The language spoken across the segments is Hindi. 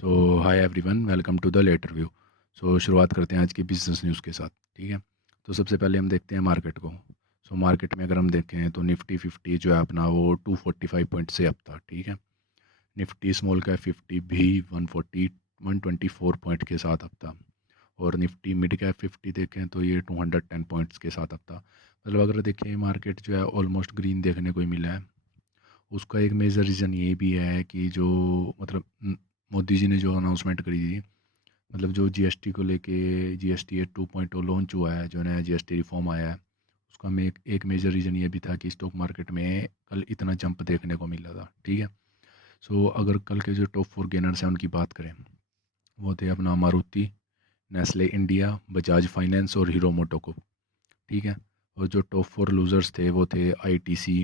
So hi everyone, welcome to the late review. शुरुआत करते हैं आज की बिजनेस न्यूज़ के साथ। ठीक है। तो सबसे पहले हम देखते हैं मार्केट को। मार्केट में अगर हम देखें तो निफ्टी 50 जो है अपना वो 245 पॉइंट से अप था। ठीक है। निफ्टी स्मॉल कैप 50 भी 124 पॉइंट के साथ अप था। और निफ्टी मिड कैप 50 देखें तो ये 210 पॉइंट्स के साथ अप था। मतलब अगर देखें मार्केट जो है ऑलमोस्ट ग्रीन देखने को ही मिला है। उसका एक मेजर रीज़न ये भी है कि जो मतलब मोदी जी ने जो अनाउंसमेंट करी थी, मतलब जो जीएसटी को लेके जीएसटी 2.0 लॉन्च हुआ है, जो नया जीएसटी रिफॉर्म आया है, उसका में एक मेजर रीज़न ये भी था कि स्टॉक मार्केट में कल इतना जंप देखने को मिला था। ठीक है। अगर कल के जो टॉप 4 गेनर्स हैं उनकी बात करें, वो थे अपना Maruti, Nestle India, Bajaj finance और हीरो मोटोको। ठीक है। और जो टॉप 4 लूजर्स थे वो थे ITC,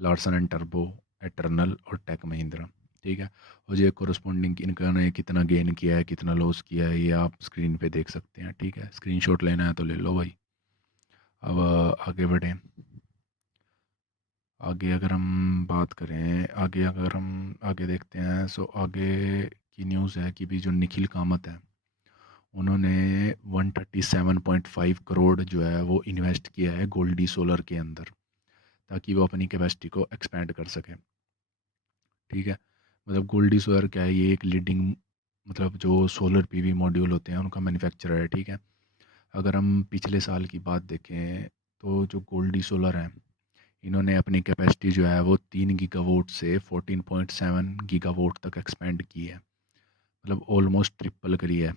Larsen and turbo, eternal और टेक महिंद्रा। ठीक है। और ये कोरस्पॉन्डिंग इनका ने कितना गेन किया है कितना लॉस किया है ये आप स्क्रीन पे देख सकते हैं। ठीक है। स्क्रीनशॉट लेना है तो ले लो भाई। अब आगे बढ़ें। आगे अगर हम बात करें, आगे अगर हम आगे देखते हैं, आगे की न्यूज़ है कि भी जो निखिल कामत है, उन्होंने 137.5 करोड़ जो है वो इन्वेस्ट किया है गोल्डी सोलर के अंदर, ताकि वो अपनी कैपेसिटी को एक्सपेंड कर सकें। ठीक है। मतलब गोल्डी सोलर क्या है, ये एक लीडिंग मतलब जो सोलर पीवी मॉड्यूल होते हैं उनका मैन्युफैक्चरर है। ठीक है। अगर हम पिछले साल की बात देखें तो जो गोल्डी सोलर है, इन्होंने अपनी कैपेसिटी जो है वो 3 गीगावाट से 14.7 गीगावाट तक एक्सपेंड की है। मतलब ऑलमोस्ट ट्रिपल करी है।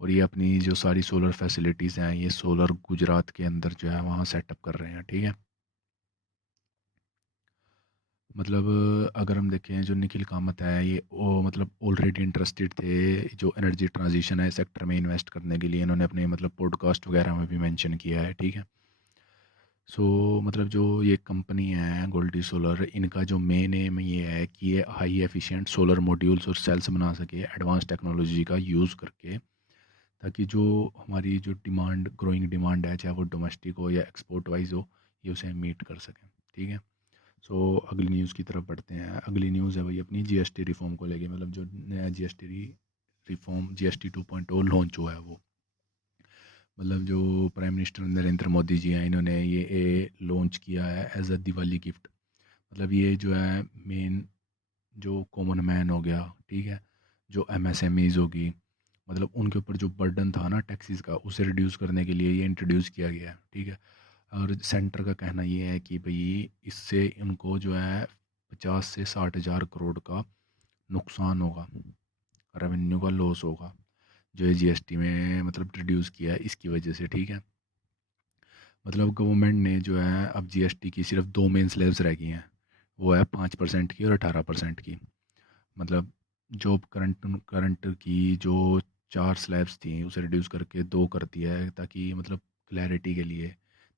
और ये अपनी जो सारी सोलर फैसिलिटीज़ हैं ये सोलर गुजरात के अंदर जो है वहाँ सेटअप कर रहे हैं। ठीक है। मतलब अगर हम देखें जो निखिल कामत है ये मतलब ऑलरेडी इंटरेस्टेड थे जो एनर्जी ट्रांजिशन है सेक्टर में इन्वेस्ट करने के लिए। इन्होंने अपने मतलब पॉडकास्ट वगैरह में भी मेंशन किया है। ठीक है। मतलब जो ये कंपनी है गोल्डी सोलर, इनका जो मेन एम ये है कि ये हाई एफिशिएंट सोलर मॉड्यूल्स और सेल्स बना सके एडवांस टेक्नोलॉजी का यूज़ करके, ताकि जो हमारी जो डिमांड ग्रोइंग डिमांड है चाहे वो डोमेस्टिक हो या एक्सपोर्ट वाइज हो, ये उसे मीट कर सकें। ठीक है। अगली न्यूज़ की तरफ बढ़ते हैं। अगली न्यूज़ है भाई अपनी जीएसटी रिफॉर्म को लेके। मतलब जो नया जीएसटी रिफॉर्म जीएसटी 2.0 लॉन्च हुआ है वो, मतलब जो प्राइम मिनिस्टर नरेंद्र मोदी जी हैं, इन्होंने ये लॉन्च किया है एज अ दिवाली गिफ्ट। मतलब ये जो है मेन जो कॉमन मैन हो गया, ठीक है, जो एमएसएमईज होगी, मतलब उनके ऊपर जो बर्डन था ना टैक्सेस का, उसे रिड्यूस करने के लिए ये इंट्रोड्यूस किया गया है। ठीक है। और सेंटर का कहना ये है कि भाई इससे इनको जो है 50 से 60 हज़ार करोड़ का नुकसान होगा, रेवेन्यू का लॉस होगा, जो है जीएसटी में मतलब रिड्यूस किया है इसकी वजह से। ठीक है। मतलब गवर्नमेंट ने जो है अब जीएसटी की सिर्फ दो मेन स्लैब्स रह गई हैं, वो है 5% की और 18% की। मतलब जो करंट की जो 4 स्लैब्स थी उसे रिड्यूस करके दो कर दिया है, ताकि मतलब क्लैरिटी के लिए,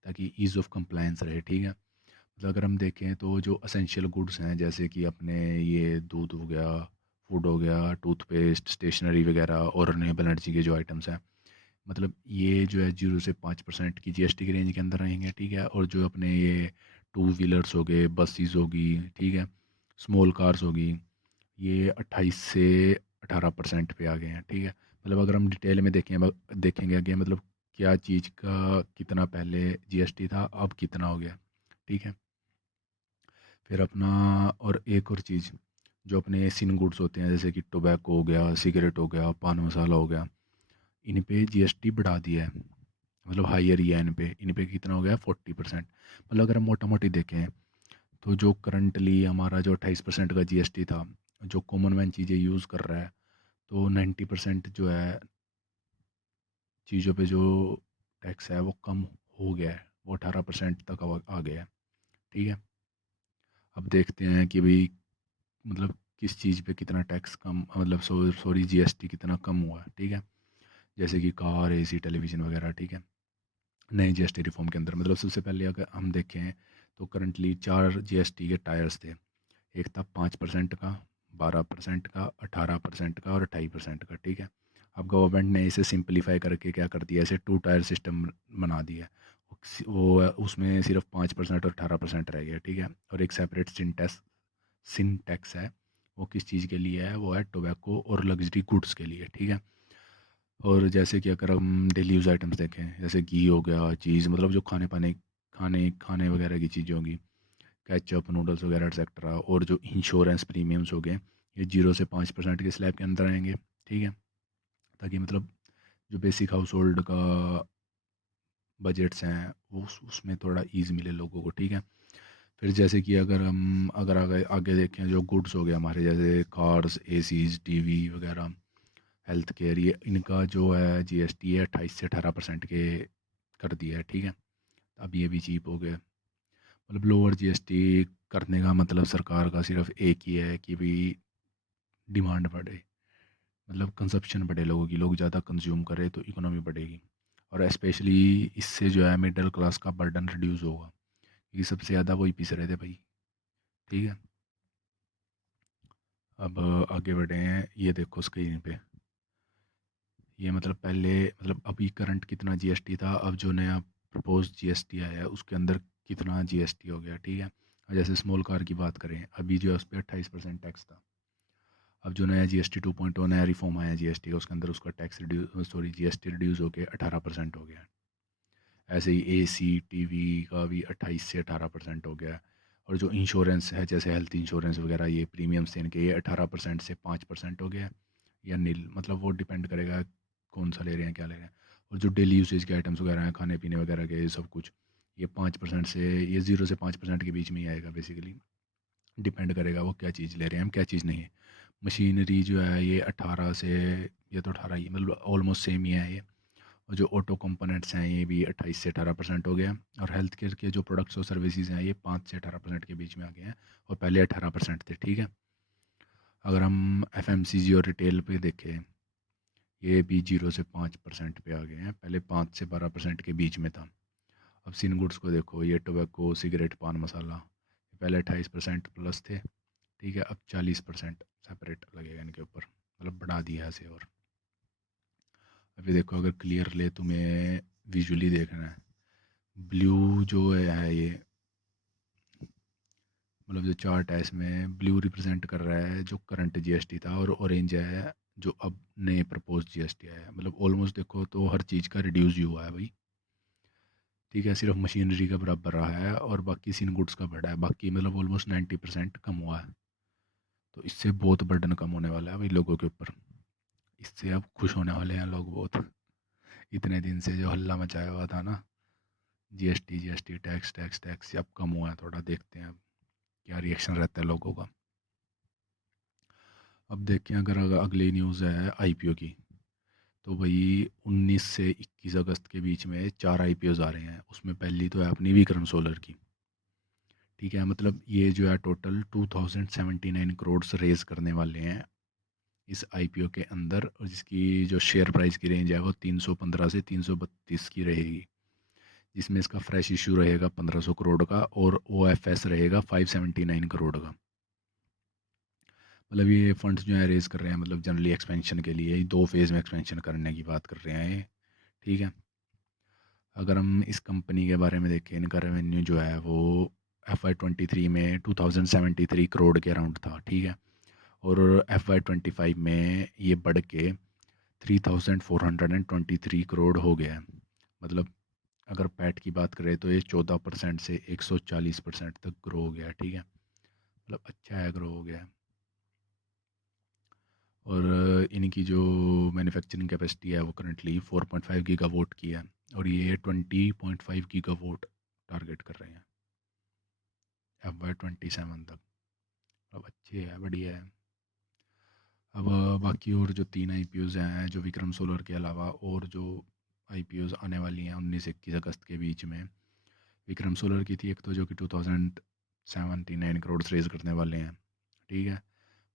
ताकि ईज़ ऑफ कंप्लायंस रहे। ठीक है। मतलब अगर हम देखें तो जो असेंशियल गुड्स हैं जैसे कि अपने ये दूध हो गया, फूड हो गया, टूथपेस्ट, स्टेशनरी वगैरह और रिन्यूएबल एनर्जी के जो आइटम्स हैं, मतलब ये जो है 0 से 5% की जीएसटी की रेंज के अंदर रहेंगे। ठीक है। और जो अपने ये टू व्हीलर्स हो गए, बसेस होगी, ठीक है, स्मॉल कार्स होगी, ये 28 से 18% पे आ गए हैं। ठीक है। मतलब अगर हम डिटेल में देखेंगे आगे, मतलब क्या चीज़ का कितना पहले जीएसटी था अब कितना हो गया। ठीक है। फिर अपना और एक और चीज़, जो अपने सिन गुड्स होते हैं जैसे कि टोबैको हो गया, सिगरेट हो गया, पान मसाला हो गया, इन पे जीएसटी बढ़ा दिया है। मतलब हायर ही है इन पे कितना हो गया 40%। मतलब अगर हम मोटा मोटी देखें तो जो करंटली हमारा जो 28% का जीएसटी था, जो कॉमन मैन चीज़ें यूज़ कर रहा है, तो 90% जो है चीज़ों पे जो टैक्स है वो कम हो गया है, वो 18% तक आ गया है। ठीक है। अब देखते हैं कि भाई मतलब किस चीज़ पे कितना टैक्स कम, मतलब सॉरी जीएसटी कितना कम हुआ है। ठीक है। जैसे कि कार, एसी, टेलीविज़न वगैरह। ठीक है। नए जीएसटी रिफॉर्म के अंदर मतलब सबसे पहले अगर हम देखें तो करंटली 4 जीएसटी के टायर्स थे। एक था 5% का, 12% का, 18% का और 28% का। ठीक है। अब गवर्नमेंट ने इसे सिंपलीफाई करके क्या कर दिया, इसे 2 टायर सिस्टम बना दिया है। वो उसमें सिर्फ 5% और 18% रह गया। ठीक है। और एक सेपरेट सिन टैक्स है, वो किस चीज़ के लिए है, वो है टोबैको और लग्जरी गुड्स के लिए, ठीक है। और जैसे कि अगर हम डेली यूज़ आइटम्स देखें, जैसे घी हो गया, चीज़ मतलब जो खाने खाने वगैरह की चीज़ें होंगी, केचप, नूडल्स वगैरह एटसेट्रा, और जो इंश्योरेंस प्रीमियम्स हो गए, ये 0 से 5% के स्लैब के अंदर आएंगे, ठीक है। ताकि मतलब जो बेसिक हाउस होल्ड का बजट्स हैं वो उसमें थोड़ा ईज़ मिले लोगों को, ठीक है। फिर जैसे कि अगर आगे आगे देखें, जो गुड्स हो गए हमारे, जैसे कार्स, एसीज, टीवी वगैरह, हेल्थ केयर, ये इनका जो है जीएसटी है 28 से 18% के कर दिया है, ठीक है। अब ये भी चीप हो गया। मतलब लोअर जीएसटी करने का मतलब सरकार का सिर्फ एक ही है कि भाई डिमांड बढ़े, मतलब कंजप्शन बढ़े लोगों की, लोग ज़्यादा कंज्यूम करें तो इकोनॉमी बढ़ेगी। और स्पेशली इससे जो है मिडिल क्लास का बर्डन रिड्यूस होगा, क्योंकि सबसे ज़्यादा वही पीस रहे थे भाई, ठीक है। अब आगे बढ़े हैं, ये देखो स्क्रीन पे, ये मतलब पहले मतलब अभी करंट कितना जीएसटी था, अब जो नया प्रपोज जीएसटी आया है उसके अंदर कितना जीएसटी हो गया, ठीक है। और जैसे स्मॉल कार की बात करें, अभी जो है उस पर 28% टैक्स था। अब जो नया जीएसटी 2.0 नया रिफॉर्म आया जीएसटी का, उसके अंदर उसका tax reduce, sorry, GST reduce होकर 18% हो गया। ऐसे ही एसी टीवी का भी 28 से 18% हो गया। और जो इंश्योरेंस है, जैसे हेल्थ इंश्योरेंस वगैरह, ये प्रीमियम्स थे इनके, ये 18% से 5% हो गया या नील, मतलब वो डिपेंड करेगा कौन सा ले रहे हैं, क्या ले रहे हैं। और जो डेली यूसेज के आइटम्स वगैरह हैं, खाने पीने वगैरह के, ये सब कुछ, ये 5% से, ये 0 से 5% के बीच में ही आएगा बेसिकली। डिपेंड करेगा वो क्या चीज़ ले रहे हैं, हम क्या चीज़ नहीं है। मशीनरी जो है ये 18 से, ये तो 18 ही मतलब ऑलमोस्ट सेम ही है ये। और जो ऑटो कंपोनेंट्स हैं ये भी 28 से 18% हो गया। और हेल्थ केयर के जो प्रोडक्ट्स और सर्विसेज हैं ये 5 से 18% के बीच में आ गए हैं, और पहले 18% थे, ठीक है। अगर हम एफएमसीजी और रिटेल पे देखें, ये भी 0 से 5% पे आ गए हैं, पहले 5 से 12% के बीच में था। अब सिन गुड्स को देखो, ये टोबैको, सिगरेट, पान मसाला, पहले 28% प्लस थे, ठीक है। अब 40% सेपरेट लगेगा इनके ऊपर, मतलब बढ़ा दिया है इसे। और अभी देखो, अगर क्लियरली तुम्हें विजुअली देखना है, ब्लू जो है ये, मतलब जो चार्ट है इसमें ब्लू रिप्रेजेंट कर रहा है जो करंट जीएसटी था, और ऑरेंज है जो अब नए प्रपोज जीएसटी आया है। मतलब ऑलमोस्ट देखो तो हर चीज़ का रिड्यूस ही हुआ है भाई, ठीक है। सिर्फ मशीनरी का बराबर रहा है और बाकी सिन गुड्स का बढ़ा है, बाकी मतलब ऑलमोस्ट 90% कम हुआ है। तो इससे बहुत बर्डन कम होने वाला है भाई लोगों के ऊपर, इससे अब खुश होने वाले हैं लोग बहुत। इतने दिन से जो हल्ला मचाया हुआ था ना, GST GST tax tax tax, अब कम हुआ है थोड़ा, देखते हैं अब क्या रिएक्शन रहता है लोगों का। अब देखें, अगर अगली न्यूज़ है आईपीओ की, तो भाई 19 से 21 अगस्त के बीच में 4 आईपीओज आ रहे हैं। उसमें पहली तो है अपनी विक्रम सोलर की, ठीक है। मतलब ये जो है टोटल 2079 करोड़ रेज करने वाले हैं इस आईपीओ के अंदर, और जिसकी जो शेयर प्राइस की रेंज है वो 315 से 332 की रहेगी, जिसमें इसका फ्रेश इशू रहेगा 1500 करोड़ का, और ओएफएस रहेगा 579 करोड़ का। मतलब ये फंड्स जो है रेज कर रहे हैं, मतलब जनरली एक्सपेंशन के लिए, 2 फेज़ में एक्सपेंशन करने की बात कर रहे हैं ये, ठीक है। अगर हम इस कंपनी के बारे में देखें, इनका रेवेन्यू जो है वो FY23 में 2073 करोड़ के अराउंड था, ठीक है। और FY25 में ये बढ़ के 3423 करोड़ हो गया है। मतलब अगर पैट की बात करें तो ये 14% से 140% तक ग्रो हो गया, ठीक है। मतलब अच्छा है, ग्रो हो गया है। और इनकी जो मैन्युफैक्चरिंग कैपेसिटी है वो करंटली 4.5 गीगावाट की है, और ये 20.5 गीगावाट टारगेट कर रहे हैं FY27 तक। अब अच्छे है, बढ़िया है। अब बाकी और जो 3 आईपीओज हैं, जो विक्रम सोलर के अलावा और जो आईपीओज आने वाली हैं 19 से 21 अगस्त के बीच में, विक्रम सोलर की थी एक तो, जो कि 2079 करोड़ रेज करने वाले हैं, ठीक है।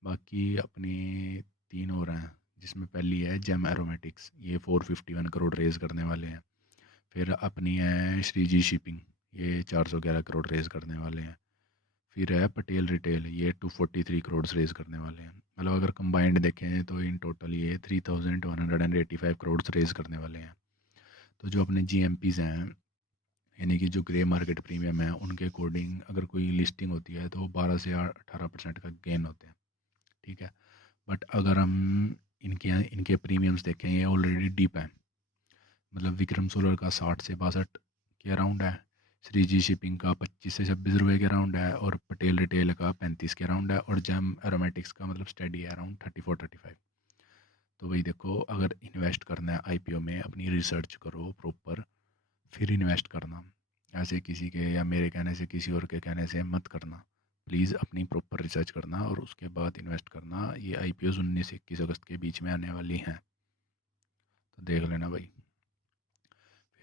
बाकी अपनी 3 और हैं, जिसमें पहली है जेम एरोमेटिक्स, ये 451 करोड़ रेज करने वाले हैं। फिर अपनी है श्रीजी शिपिंग, ये 411 करोड़ रेज करने वाले हैं। फिर है पटेल रिटेल, ये 243 करोड़ रेज करने वाले हैं। मतलब अगर कंबाइंड देखें तो इन टोटल ये 3185 करोड़ रेज करने वाले हैं। तो जो अपने जीएमपीज़ हैं, यानी कि जो ग्रे मार्केट प्रीमियम है, उनके अकॉर्डिंग अगर कोई लिस्टिंग होती है तो 12 से 18% का गेन होते हैं, ठीक है। बट अगर हम इनके इनके प्रीमियम्स देखें, ये ऑलरेडी डीप है। मतलब विक्रम सोलर का 60 से 62 के अराउंड है, श्री जी शिपिंग का 25 से 26 रुपये के अराउंड है, और पटेल रिटेल का 35 के अराउंड है, और जेम एरोमेटिक्स का मतलब स्टडी है अराउंड 34-35। तो वही देखो, अगर इन्वेस्ट करना है आईपीओ में, अपनी रिसर्च करो प्रॉपर, फिर इन्वेस्ट करना। ऐसे किसी के या मेरे कहने से, किसी और के कहने से मत करना। प्लीज़ अपनी प्रॉपर रिसर्च करना और उसके बाद इन्वेस्ट करना। ये आईपीओ 19 से 21 अगस्त के बीच में आने वाली हैं, तो देख लेना भाई।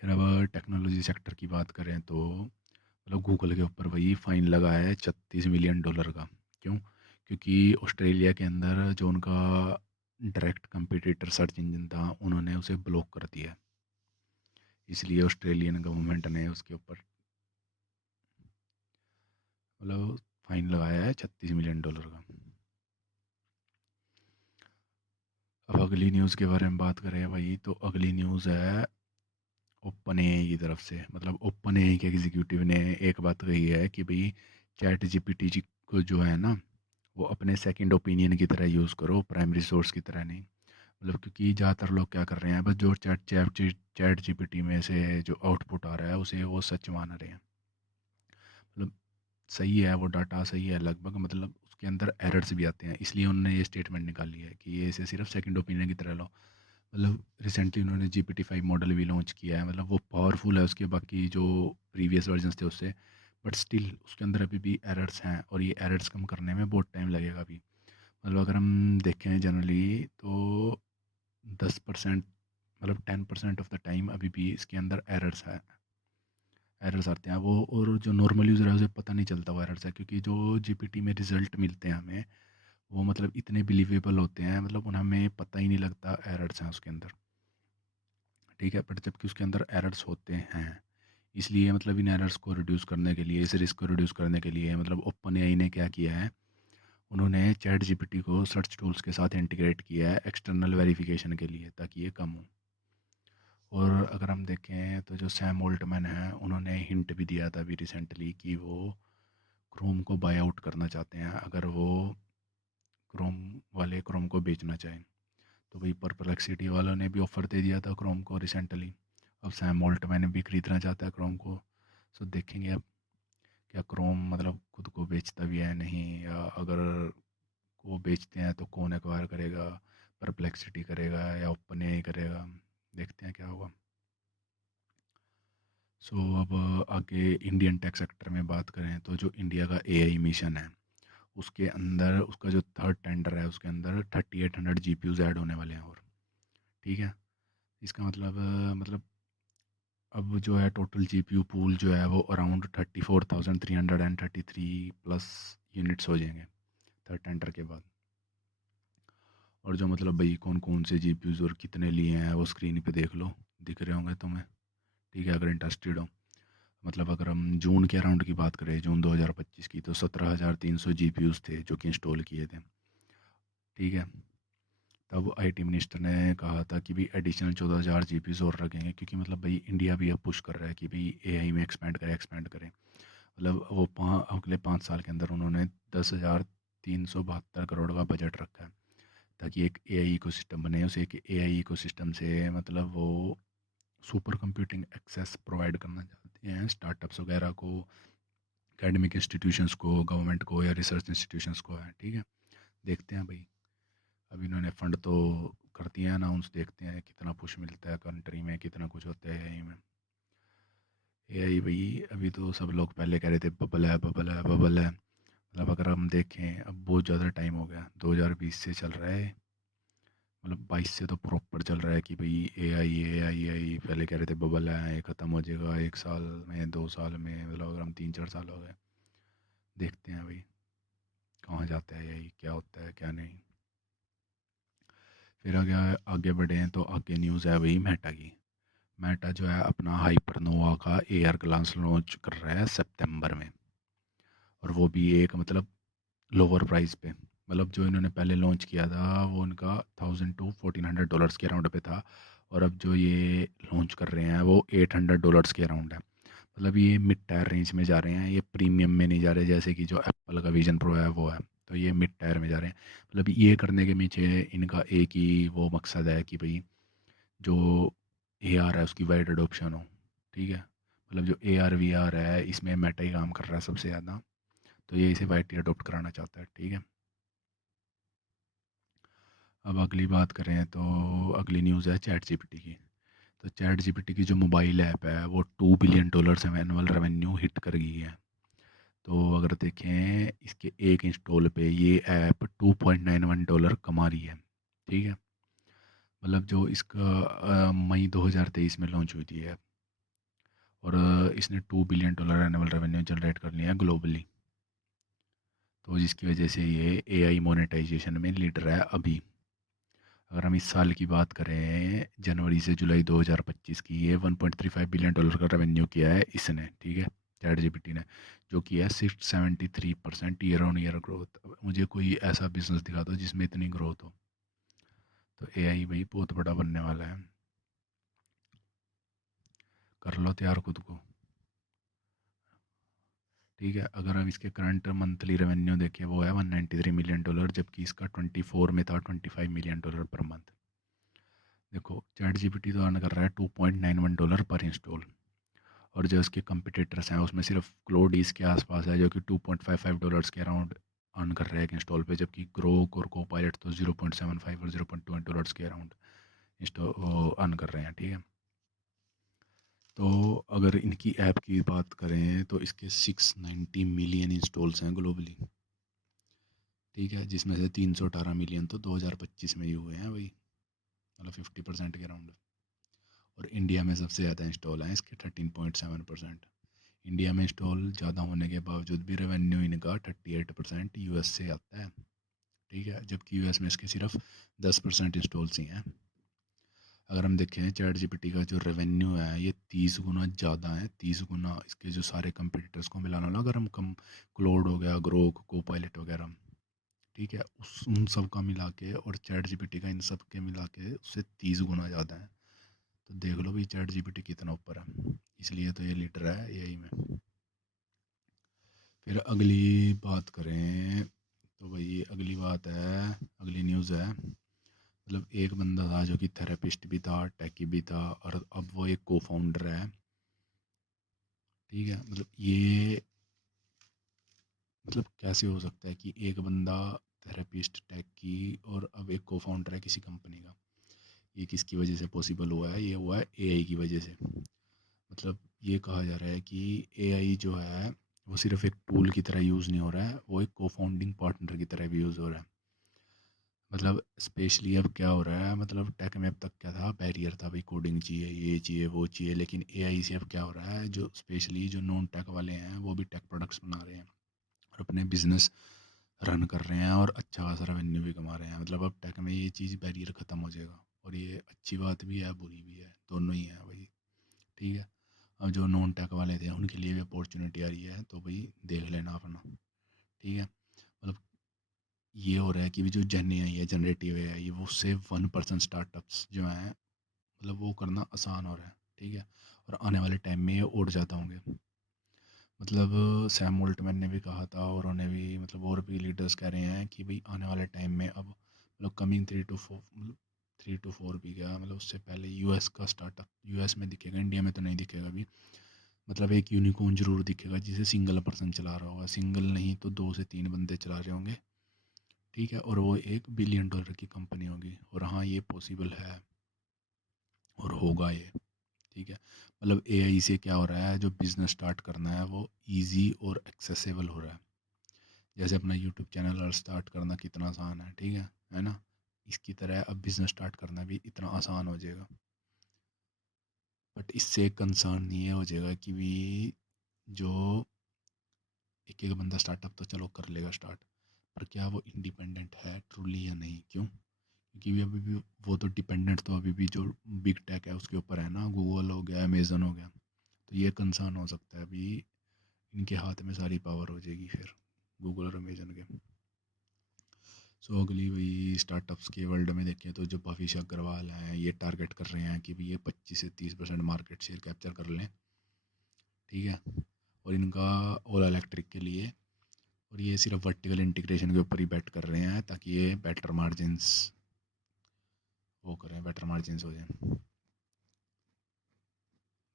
फिर अब टेक्नोलॉजी सेक्टर की बात करें तो मतलब गूगल के ऊपर वही फ़ाइन लगा है $36 मिलियन का। क्यों? क्योंकि ऑस्ट्रेलिया के अंदर जो उनका डायरेक्ट कंपटीटर सर्च इंजन था, उन्होंने उसे ब्लॉक कर दिया। इसलिए ऑस्ट्रेलियन गवर्नमेंट ने उसके ऊपर मतलब फ़ाइन लगाया है $36 मिलियन का। अब अगली न्यूज़ के बारे में बात करें भाई, तो अगली न्यूज़ है ओपन एआई की तरफ से। मतलब ओपन एआई के एग्जीक्यूटिव ने एक बात कही है कि भाई चैट जीपीटी जी को जो है ना, वो अपने सेकंड ओपिनियन की तरह यूज़ करो, प्राइमरी सोर्स की तरह नहीं। मतलब क्योंकि ज़्यादातर लोग क्या कर रहे हैं, बस जो चैट जीपीटी में से जो आउटपुट आ रहा है उसे वो सच मान रहे हैं। मतलब सही है, वो डाटा सही है लगभग, मतलब उसके अंदर एरर्स भी आते हैं, इसलिए उन्होंने ये स्टेटमेंट निकाली है कि ये इसे सिर्फ सेकंड ओपिनियन की तरह लो। मतलब रिसेंटली उन्होंने GPT-5 मॉडल भी लॉन्च किया है, मतलब वो पावरफुल है उसके बाकी जो प्रीवियस वर्जन्स थे उससे, बट स्टिल उसके अंदर अभी भी एरर्स हैं, और ये एरर्स कम करने में बहुत टाइम लगेगा अभी। मतलब अगर हम देखें जनरली, तो 10%, मतलब 10% ऑफ द टाइम अभी भी इसके अंदर एरर्स आते हैं वो, और जो नॉर्मल यूज़र है उसे पता नहीं चलता वो एरर्स है, क्योंकि जो जीपीटी में रिजल्ट मिलते हैं हमें, वो मतलब इतने बिलीवेबल होते हैं, मतलब उन्हें हमें पता ही नहीं लगता एरर्स हैं उसके अंदर। ठीक है, बट जबकि उसके अंदर एरर्स होते हैं। इसलिए मतलब इन एरर्स को रिड्यूस करने के लिए, इस रिस्क को रिड्यूस करने के लिए, मतलब ओपन एआई ने क्या किया है, उन्होंने चैट जीपीटी को सर्च टूल्स के साथ इंटीग्रेट किया है एक्सटर्नल वेरिफिकेशन के लिए, ताकि ये कम हो। और अगर हम देखें तो जो सैम ऑल्टमैन है, उन्होंने हिंट भी दिया था अभी रिसेंटली कि वो क्रोम को बाय आउट करना चाहते हैं, अगर वो क्रोम वाले क्रोम को बेचना चाहें। तो वही परप्लेक्सिटी वालों ने भी ऑफ़र दे दिया था क्रोम को रिसेंटली। अब सैम ऑल्टमैन भी खरीदना चाहता है क्रोम को। सो देखेंगे अब क्या क्रोम मतलब खुद को बेचता भी है नहीं, या अगर वो बेचते हैं तो कौन एक्वायर करेगा, परप्लेक्सिटी करेगा या ओपन एआई करेगा। देखते हैं क्या होगा। सो अब आगे इंडियन टेक सेक्टर में बात करें, तो जो इंडिया का एआई मिशन है, उसके अंदर उसका जो थर्ड टेंडर है, उसके अंदर 3800 जीपीयूज ऐड होने वाले हैं। और ठीक है, इसका मतलब अब जो है टोटल जीपीयू पूल जो है वो अराउंड 34,333 प्लस यूनिट्स हो जाएंगे थर्ड टेंडर के बाद। और जो मतलब भाई कौन कौन से जीपीयूज और कितने लिए हैं वो स्क्रीन पे देख लो, दिख रहे होंगे तुम्हें। ठीक है, अगर इंटरेस्टेड हो। मतलब अगर हम जून के अराउंड की बात करें, जून 2025 की, तो 17,300 जीपीयूज थे जो कि इंस्टॉल किए थे। ठीक है, तब आईटी मिनिस्टर ने कहा था कि भाई एडिशनल 14,000 जीपीयूज और रखेंगे, क्योंकि मतलब भाई इंडिया भी अब पुश कर रहा है कि भाई एआई में एक्सपेंड करें। मतलब वो अगले 5 साल के अंदर उन्होंने 10,372 करोड़ का बजट रखा है, ताकि एक एआई इकोसिस्टम बने। उसे एक एआई इकोसिस्टम से मतलब वो सुपर कंप्यूटिंग एक्सेस प्रोवाइड करना चाहते हैं स्टार्टअप्स वगैरह को, एकेडमिक इंस्टीट्यूशंस को, गवर्नमेंट को या रिसर्च इंस्टीट्यूशंस को है। ठीक है, देखते हैं भाई। अभी इन्होंने फंड तो कर दिए हैं अनाउंस, देखते हैं कितना पुश मिलता है कंट्री में, कितना कुछ होता है एआई में। एआई भाई, अभी तो सब लोग पहले कह रहे थे बबल है, बबल है, बबल है। मतलब अगर हम देखें, अब बहुत ज़्यादा टाइम हो गया, 2020 से चल रहा है, मतलब 22 से तो प्रॉपर चल रहा है कि भाई ए आई पहले कह रहे थे बबल है, ये ख़त्म हो जाएगा 1 साल में, 2 साल में, मतलब अगर हम 3-4 साल हो गए। देखते हैं भाई कहाँ जाता है एआई, क्या होता है क्या नहीं। फिर आगे आगे बढ़े हैं, तो आगे न्यूज़ है वही मेटा की। मेटा जो है अपना हाइपरनोवा का एआर ग्लास लॉन्च कर रहा है सितंबर में, और वो भी एक मतलब लोअर प्राइस पे। मतलब जो इन्होंने पहले लॉन्च किया था वो उनका 1,000 to 1,400 डॉलर्स के अराउंड पे था, और अब जो ये लॉन्च कर रहे हैं वो 800 डॉलर्स के अराउंड है। मतलब ये मिड टायर रेंज में जा रहे हैं, ये प्रीमियम में नहीं जा रहे, जैसे कि जो एप्पल का विजन प्रो है वो है। तो ये मिड टायर में जा रहे हैं। मतलब ये करने के पीछे इनका एक ही वो मकसद है कि भाई जो AR है उसकी वाइड अडोप्शन हो। ठीक है, मतलब जो AR VR है इसमें मेटा ही काम कर रहा है सबसे ज़्यादा, तो ये इसे वाइडली अडोप्ट कराना चाहता है। ठीक है, अब अगली बात करें तो अगली न्यूज़ है चैट जीपीटी की। तो चैट जीपीटी की जो मोबाइल ऐप है वो $2 बिलियन से एनुअल रेवेन्यू हिट कर गई है। तो अगर देखें इसके एक इंस्टॉल पे ये ऐप $2.91 कमा रही है। ठीक है, मतलब जो इसका मई 2023 में लॉन्च हुई थी ऐप, और इसने $2 बिलियन एनुअल रेवेन्यू जनरेट कर लिया है ग्लोबली। तो जिसकी वजह से ये AI मोनेटाइजेशन में लीडर है अभी। अगर हम इस साल की बात करें जनवरी से जुलाई 2025 की, ये $1.35 बिलियन का रेवेन्यू किया है इसने। ठीक है, चैट जीपीटी ने, जो कि है 673% ईयर ऑन ईयर ग्रोथ। मुझे कोई ऐसा बिजनेस दिखा दो जिसमें इतनी ग्रोथ हो। तो AI भाई बहुत बड़ा बनने वाला है, कर लो तैयार खुद को। ठीक है, अगर हम इसके करंट मंथली रेवेन्यू देखें वो है $193 मिलियन, जबकि इसका 24 में था $25 मिलियन पर मंथ। देखो चैट जीपीटी तो अर्न कर रहा है $2.91 पर इंस्टॉल, और जो उसके कंपिटिटर्स हैं उसमें सिर्फ क्लोडीज के आसपास है जो कि $2.55 के अराउंड अर्न कर रहे हैं एक इंस्टॉल पे, जबकि ग्रोक और कोपायलट तो 0.75 और $0.2 के अराउंड इंस्टॉल अर्न कर रहे हैं। ठीक है, तो अगर इनकी ऐप की बात करें तो इसके 690 मिलियन इंस्टॉल्स हैं ग्लोबली। ठीक है, जिसमें से 318 मिलियन तो 2025 में ही हुए हैं भाई, मतलब 50% के अराउंड। और इंडिया में सबसे ज़्यादा इंस्टॉल हैं इसके 13.7%। इंडिया में इंस्टॉल ज़्यादा होने के बावजूद भी रेवेन्यू इनका 38% यूएस से आता है। ठीक है, जबकि यूएस में इसके सिर्फ 10% इंस्टॉल्स ही हैं। अगर हम देखें चैट जीपीटी का जो रेवेन्यू है ये 30 गुना ज़्यादा है, 30 गुना इसके जो सारे कंपटीटर्स को मिलाना ना, अगर हम कम क्लोड हो गया, ग्रोक, कोपायलट वगैरह, ठीक है, उस उन सब का मिला के और चैट जीपीटी का इन सब के मिला के उससे 30 गुना ज़्यादा है। तो देख लो भाई चैट जीपीटी कितना ऊपर है, इसलिए तो ये लीडर है एआई में। फिर अगली बात करें तो भाई अगली बात है, अगली न्यूज़ है, मतलब एक बंदा था जो कि थेरेपिस्ट भी था, टेकी भी था, और अब वो एक को फाउंडर है। ठीक है, मतलब ये मतलब कैसे हो सकता है कि एक बंदा थेरेपिस्ट, टेकी और अब एक को फाउंडर है किसी कंपनी का। ये किसकी वजह से पॉसिबल हुआ है? ये हुआ है एआई की वजह से। मतलब ये कहा जा रहा है कि एआई जो है वो सिर्फ एक टूल की तरह यूज़ नहीं हो रहा है, वो एक को फाउंडिंग पार्टनर की तरह भी यूज़ हो रहा है। मतलब स्पेशली अब क्या हो रहा है, मतलब टेक में अब तक क्या था, बैरियर था भाई, कोडिंग चाहिए, ये चाहिए, वो चाहिए, लेकिन एआई से अब क्या हो रहा है, जो स्पेशली जो नॉन टेक वाले हैं वो भी टेक प्रोडक्ट्स बना रहे हैं और अपने बिजनेस रन कर रहे हैं और अच्छा खासा रेवेन्यू भी कमा रहे हैं। मतलब अब टेक में ये चीज़ बैरियर ख़त्म हो जाएगा, और ये अच्छी बात भी है बुरी भी है, दोनों ही है भाई। ठीक है, अब जो नॉन टेक वाले थे उनके लिए भी अपॉर्चुनिटी आ रही है, तो भाई देख लेना अपना। ठीक है, मतलब ये हो रहा है कि भी जो जेन एआई है, जनरेटिव एआई, वो उससे 1% स्टार्टअप्स जो हैं मतलब वो करना आसान हो रहा है। ठीक है, और आने वाले टाइम में ये और ज़्यादा होंगे। मतलब सैम ऑल्टमैन ने भी कहा था, और उन्होंने भी मतलब और भी लीडर्स कह रहे हैं कि भाई आने वाले टाइम में अब मतलब कमिंग 3 to 4, मतलब 3 to 4 भी गया, मतलब उससे पहले यूएस का स्टार्टअप यूएस में दिखेगा, इंडिया में तो नहीं दिखेगा अभी। मतलब एक यूनिकॉर्न जरूर दिखेगा जिसे सिंगल पर्सन चला रहा होगा, सिंगल नहीं तो 2 से 3 बंदे चला रहे होंगे। ठीक है, और वो $1 बिलियन की कंपनी होगी, और हाँ ये पॉसिबल है और होगा ये। ठीक है, मतलब एआई से क्या हो रहा है, जो बिज़नेस स्टार्ट करना है वो इजी और एक्सेसिबल हो रहा है। जैसे अपना यूट्यूब चैनल स्टार्ट करना कितना आसान है, ठीक है ना, इसकी तरह अब बिज़नेस स्टार्ट करना भी इतना आसान हो जाएगा। बट इससे एक कंसर्न ये हो जाएगा कि भी जो एक एक बंदा स्टार्टअप तो चलो कर लेगा स्टार्ट, पर क्या वो इंडिपेंडेंट है ट्रूली या नहीं? क्यों? क्योंकि भी अभी भी वो तो डिपेंडेंट तो अभी भी जो बिग टेक है उसके ऊपर है ना, गूगल हो गया, अमेजन हो गया। तो ये कंसर्न हो सकता है अभी इनके हाथ में सारी पावर हो जाएगी फिर, गूगल और अमेजन के। सो अगली वही स्टार्टअप्स के वर्ल्ड में देखें तो जो भविष्य अग्रवाल हैं ये टारगेट कर रहे हैं कि भी ये 25 से 30% मार्केट शेयर कैप्चर कर लें। ठीक है, और इनका ओला इलेक्ट्रिक के लिए और ये सिर्फ वर्टिकल इंटीग्रेशन के ऊपर ही बेट कर रहे हैं ताकि ये बेटर मार्जिन्स वो करें, बेटर मार्जिन्स हो जाए।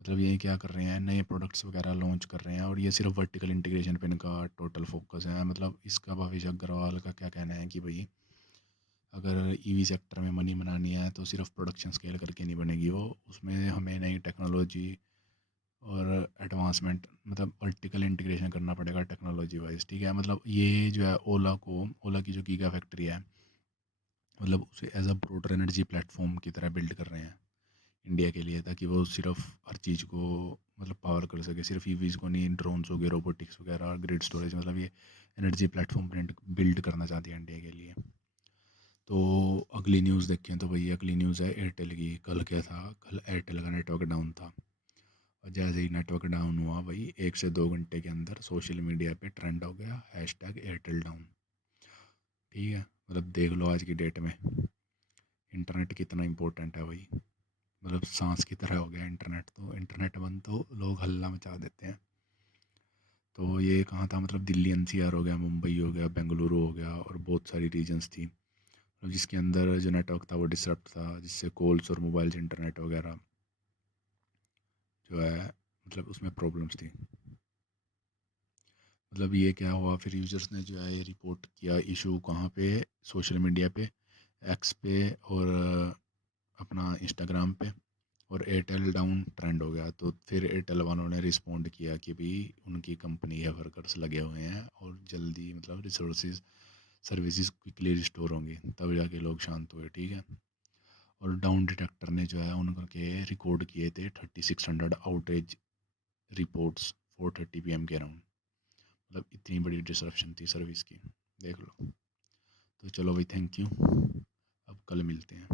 मतलब ये क्या कर रहे हैं, नए प्रोडक्ट्स वगैरह लॉन्च कर रहे हैं और ये सिर्फ वर्टिकल इंटीग्रेशन पे इनका टोटल फोकस है। मतलब इसका भविष्य अग्रवाल का क्या कहना है कि भाई अगर ईवी सेक्टर में मनी बनानी है तो सिर्फ प्रोडक्शन स्केल करके नहीं बनेगी वो, उसमें हमें नई टेक्नोलॉजी और एडवांसमेंट मतलब वर्टिकल इंटीग्रेशन करना पड़ेगा टेक्नोलॉजी वाइज, ठीक है। मतलब ये जो है ओला की जो गीगा फैक्ट्री है, मतलब उसे as a broader energy platform की तरह बिल्ड कर रहे हैं इंडिया के लिए, ताकि वो सिर्फ हर चीज़ को मतलब पावर कर सके, सिर्फ ईवीज़ को नहीं, ड्रोन्स हो गए, रोबोटिक्स वगैरह, ग्रिड स्टोरेज, मतलब ये एनर्जी प्लेटफॉर्म बिल्ड करना चाहती है इंडिया के लिए। तो अगली न्यूज़ देखें तो भैया अगली न्यूज़ है एयरटेल की। कल क्या था, कल एयरटेल का नेटवर्क डाउन था और जैसे ही नेटवर्क डाउन हुआ भाई 1 से 2 घंटे के अंदर सोशल मीडिया पे ट्रेंड हो गया हैशटैग एयरटेल डाउन, ठीक है। मतलब देख लो आज की डेट में इंटरनेट कितना इंपॉर्टेंट है भाई, मतलब सांस की तरह हो गया इंटरनेट। तो इंटरनेट बंद तो लोग हल्ला मचा देते हैं। तो ये कहाँ था, मतलब दिल्ली एनसीआर हो गया, मुंबई हो गया, बेंगलुरु हो गया और बहुत सारी रीजन्स थी, मतलब जिसके अंदर जो नेटवर्क था वो डिसरप्ट था, जिससे कॉल्स और मोबाइल इंटरनेट वगैरह जो है मतलब उसमें प्रॉब्लम्स थी। मतलब ये क्या हुआ, फिर यूजर्स ने जो है ये रिपोर्ट किया इशू कहाँ पे, सोशल मीडिया पे, एक्स पे और अपना इंस्टाग्राम पे, और एयरटेल डाउन ट्रेंड हो गया। तो फिर एयरटेल वालों ने रिस्पॉन्ड किया कि भाई उनकी कंपनी है वर्कर्स लगे हुए हैं और जल्दी मतलब रिसोर्सेज सर्विसेज क्विकली रिस्टोर होंगी, तब जाके लोग शांत हुए, ठीक है। और डाउन डिटेक्टर ने जो है उनके रिकॉर्ड किए थे 3600 आउटेज रिपोर्ट्स 4:30 PM के अराउंड, मतलब इतनी बड़ी डिसरप्शन थी सर्विस की, देख लो। तो चलो भाई, थैंक यू, अब कल मिलते हैं।